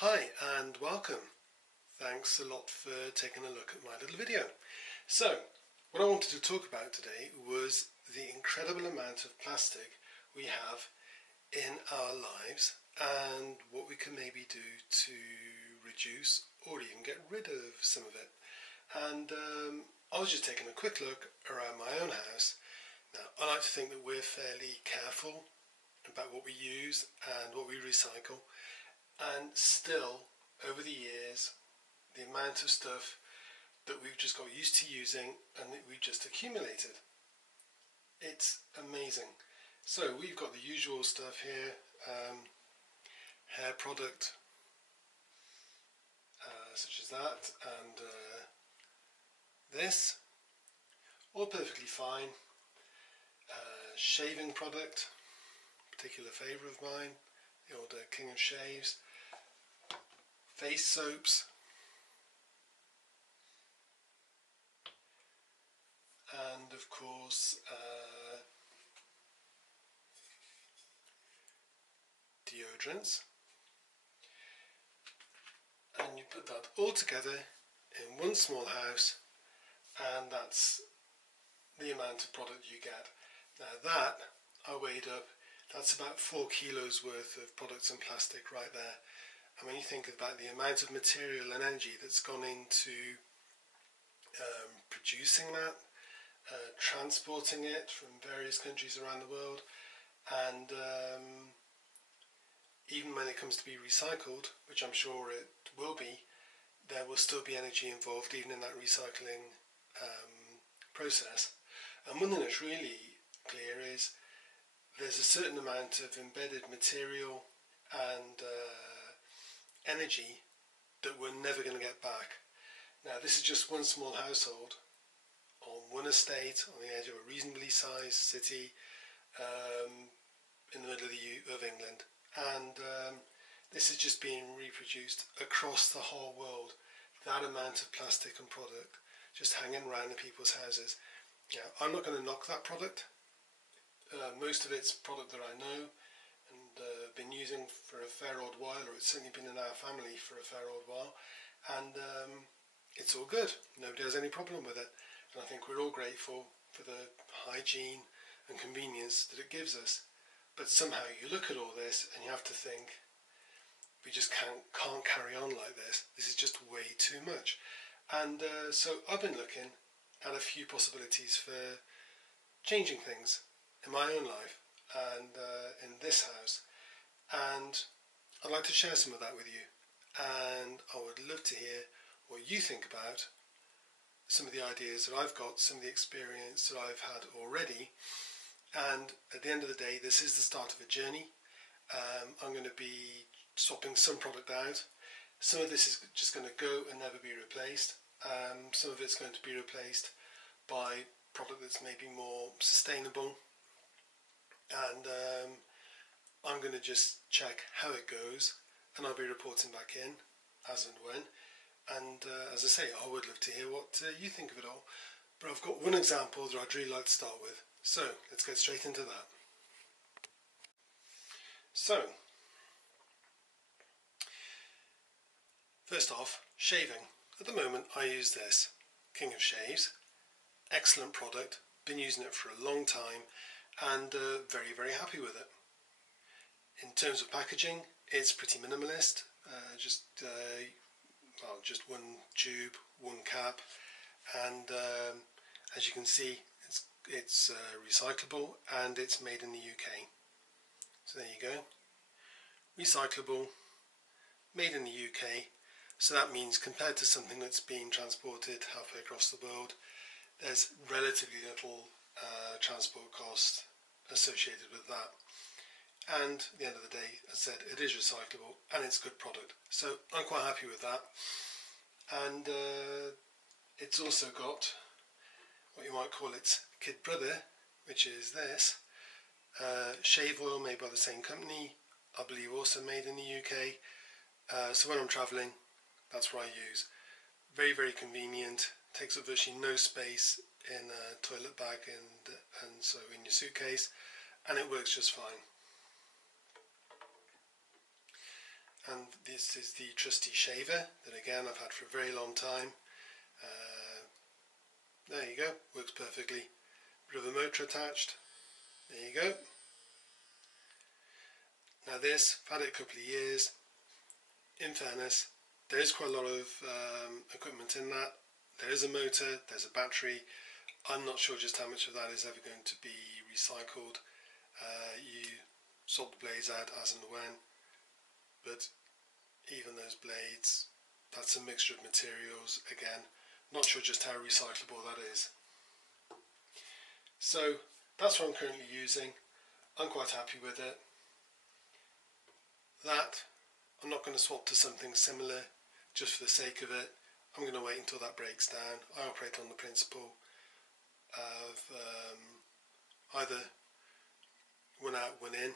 Hi and welcome. Thanks a lot for taking a look at my little video. So, what I wanted to talk about today was the incredible amount of plastic we have in our lives and what we can maybe do to reduce or even get rid of some of it. And I was just taking a quick look around my own house. Now, I like to think that we're fairly careful about what we use and what we recycle, and still over the years the amount of stuff that we've just got used to using and that we've just accumulated, it's amazing. So we've got the usual stuff here, hair product such as that, and this, all perfectly fine. Shaving product, particular favourite of mine, the old King of Shaves. Face soaps, and of course deodorants, and you put that all together in one small house, and that's the amount of product you get. Now that I weighed up, that's about 4 kilos worth of products and plastic right there. And when you think about the amount of material and energy that's gone into producing that, transporting it from various countries around the world, and even when it comes to be recycled, which I'm sure it will be, there will still be energy involved even in that recycling process. And one thing that's really clear is there's a certain amount of embedded material and energy that we're never going to get back. Now, this is just one small household on one estate on the edge of a reasonably sized city in the middle of England, and this is just being reproduced across the whole world. That amount of plastic and product just hanging around in people's houses. Now, I'm not going to knock that product. Most of it's product that I know and been using for a fair old while, or it's certainly been in our family for a fair old while, and it's all good. Nobody has any problem with it, and I think we're all grateful for the hygiene and convenience that it gives us. But somehow you look at all this and you have to think, we just can't carry on like this. This is just way too much. And so I've been looking at a few possibilities for changing things in my own life and in this house, and I'd like to share some of that with you, and I would love to hear what you think about some of the ideas that I've got, some of the experience that I've had already. And at the end of the day, this is the start of a journey. I'm going to be swapping some product out. Some of this is just going to go and never be replaced. Some of it's going to be replaced by product that's maybe more sustainable, and I'm going to just check how it goes, and I'll be reporting back in as and when. And as I say, I would love to hear what you think of it all. But I've got one example that I'd really like to start with. So let's get straight into that. So, first off, shaving. At the moment I use this King of Shaves. Excellent product, been using it for a long time, and very, very happy with it. In terms of packaging, it's pretty minimalist, just one tube, one cap, and as you can see, it's recyclable, and it's made in the UK. So there you go, recyclable, made in the UK. So that means compared to something that's being transported halfway across the world, there's relatively little transport cost associated with that. And at the end of the day, as I said, it is recyclable and it's good product. So I'm quite happy with that. And it's also got what you might call its kid brother, which is this shave oil made by the same company, I believe also made in the UK. So when I'm travelling, that's what I use. Very, very convenient, takes up virtually no space in a toilet bag and so in your suitcase, and it works just fine. and this is the trusty shaver that again I've had for a very long time. There you go, works perfectly. Bit of a motor attached, there you go. Now this, I've had it a couple of years. In fairness, there is quite a lot of equipment in that. There is a motor, there's a battery. I'm not sure just how much of that is ever going to be recycled. You swap the blades out as and when, but even those blades, that's a mixture of materials. Again, not sure just how recyclable that is. So that's what I'm currently using. I'm quite happy with it. That I'm not going to swap to something similar just for the sake of it. I'm going to wait until that breaks down. I operate on the principle of either one out, one in,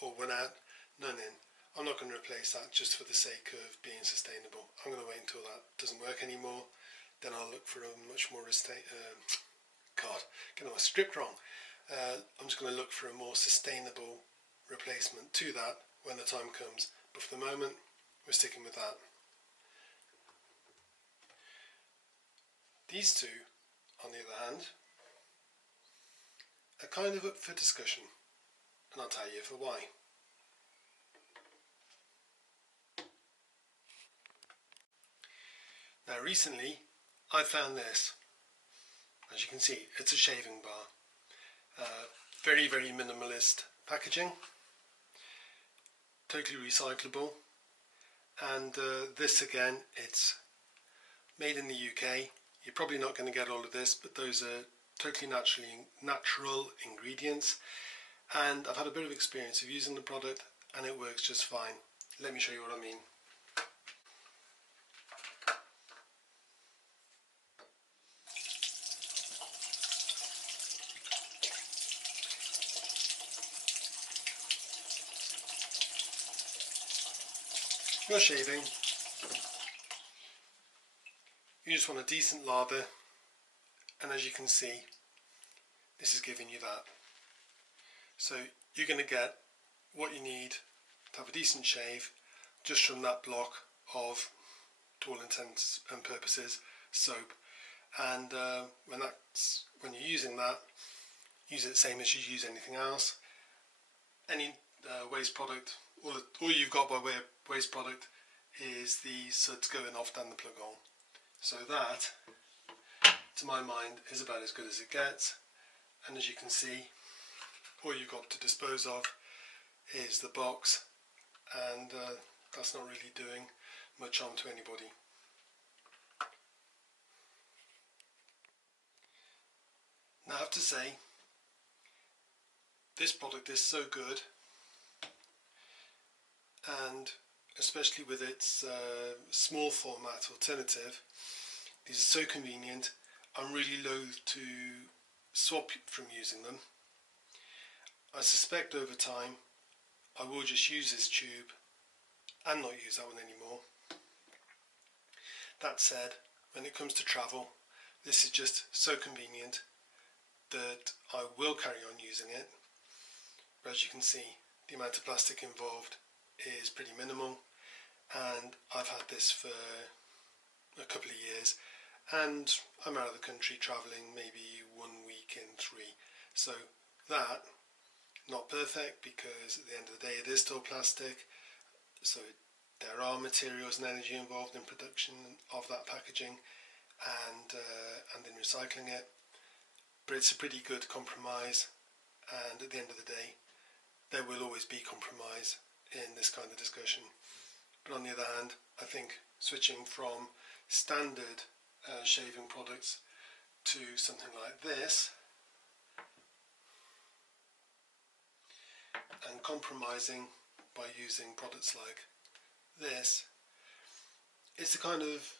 or one out, none in. I'm not going to replace that just for the sake of being sustainable. I'm going to wait until that doesn't work anymore. Then I'll look for a much more getting my script wrong. I'm just going to look for a more sustainable replacement to that when the time comes. But for the moment, we're sticking with that. These two, on the other hand, are kind of up for discussion, and I'll tell you for why. Now recently, I found this. As you can see, it's a shaving bar. Very, very minimalist packaging. Totally recyclable. And this again, it's made in the UK. You're probably not going to get all of this, but those are totally natural ingredients. And I've had a bit of experience of using the product and it works just fine. Let me show you what I mean. You're shaving, you just want a decent lather, and as you can see, this is giving you that. So you're going to get what you need to have a decent shave just from that block of, to all intents and purposes, soap. And when you're using that, use it the same as you use anything else. Any waste product, all you've got by way of waste product is the suds going off down the plug hole. So that, to my mind, is about as good as it gets. And as you can see, all you've got to dispose of is the box, and that's not really doing much harm to anybody. Now I have to say, this product is so good, and especially with its small format alternative, these are so convenient. I'm really loath to swap from using them. I suspect over time I will just use this tube and not use that one anymore. That said, when it comes to travel, this is just so convenient that I will carry on using it. But as you can see, the amount of plastic involved is pretty minimal, and I've had this for a couple of years, and I'm out of the country travelling maybe 1 week in 3. So that, not perfect, because at the end of the day it is still plastic, so there are materials and energy involved in production of that packaging and in recycling it, but it's a pretty good compromise. And at the end of the day, there will always be compromise in this kind of discussion. But on the other hand, I think switching from standard shaving products to something like this, and compromising by using products like this, it's the kind of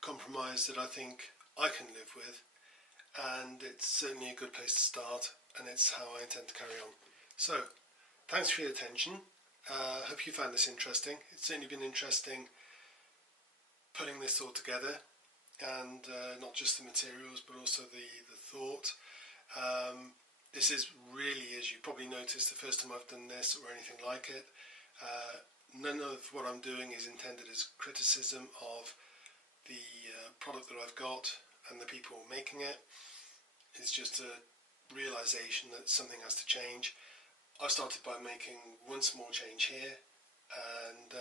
compromise that I think I can live with, and it's certainly a good place to start, and it's how I intend to carry on. So, thanks for your attention. Hope you found this interesting. It's certainly been interesting putting this all together, and not just the materials but also the thought. This is really, as you probably noticed, the first time I've done this or anything like it. none of what I'm doing is intended as criticism of the product that I've got and the people making it. It's just a realization that something has to change. I started by making one small change here, and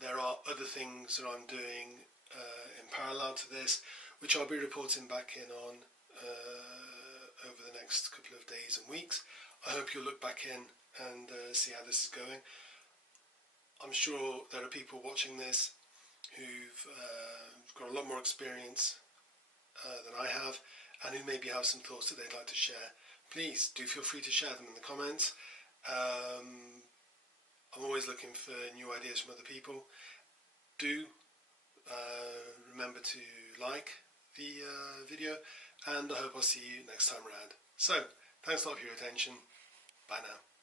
there are other things that I'm doing in parallel to this, which I'll be reporting back in on over the next couple of days and weeks. I hope you'll look back in and see how this is going. I'm sure there are people watching this who've got a lot more experience than I have, and who maybe have some thoughts that they'd like to share. Please do feel free to share them in the comments. I'm always looking for new ideas from other people. Do remember to like the video, and I hope I'll see you next time around. So, thanks a lot for your attention. Bye now.